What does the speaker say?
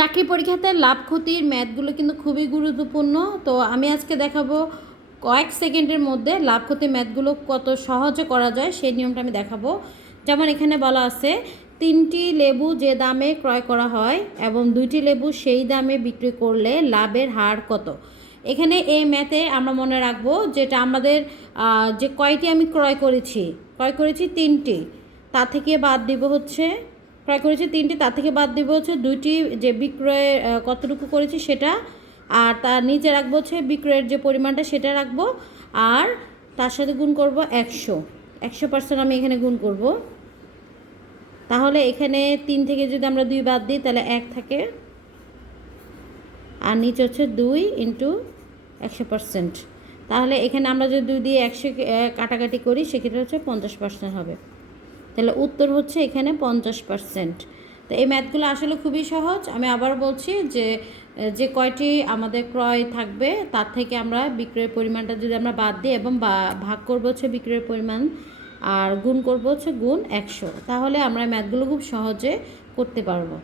চাকরি পরীক্ষাতে লাভ ক্ষতির ম্যাথগুলো কিন্তু খুবই গুরুত্বপূর্ণ। তো আমি আজকে দেখাবো কয়েক সেকেন্ডের মধ্যে লাভ ক্ষতির ম্যাথগুলো কত সহজে করা যায় সেই নিয়মটা আমি দেখাবো। যেমন এখানে বলা আছে 3টি লেবু যে দামে ক্রয় করা হয় এবং 2টি লেবু সেই দামে বিক্রি করলে লাভের হার কত। এখানে এই ম্যাথে আমরা মনে রাখবো যেটা আমাদের যে কয়টি আমি ক্রয় করেছি 3টি, তা থেকে বাদ দিব হচ্ছে ক্রয় করেছি 3টি, তার থেকে বাদ দিব হচ্ছে 2টি যে বিক্রয় কতটুকু করেছি সেটা, আর তার নিচে রাখবো হচ্ছে বিক্রয়ের যে পরিমাণটা সেটা রাখবো, আর তার সাথে গুণ করব 100% আমি এখানে গুণ করব। তাহলে এখানে 3 থেকে যদি আমরা 2 বাদ দিই তাহলে 1 থাকে, আর নিচে হচ্ছে 2 ইন্টু 100%। তাহলে এখানে আমরা যদি 2 দিয়ে 100 কাটাকাটি করি সেক্ষেত্রে হচ্ছে 50% হবে। তাহলে উত্তর হচ্ছে এখানে 50%। তো এই ম্যাথগুলো আসলে খুবই সহজ। আমি আবার বলছি যে যে কয়টি আমাদের ক্রয় থাকবে তার থেকে আমরা বিক্রয়ের পরিমাণটা যদি আমরা বাদ দিই এবং ভাগ করবো হচ্ছে বিক্রয়ের পরিমাণ, আর গুণ করবো হচ্ছে গুণ 100, তাহলে আমরা ম্যাথগুলো খুব সহজে করতে পারবো।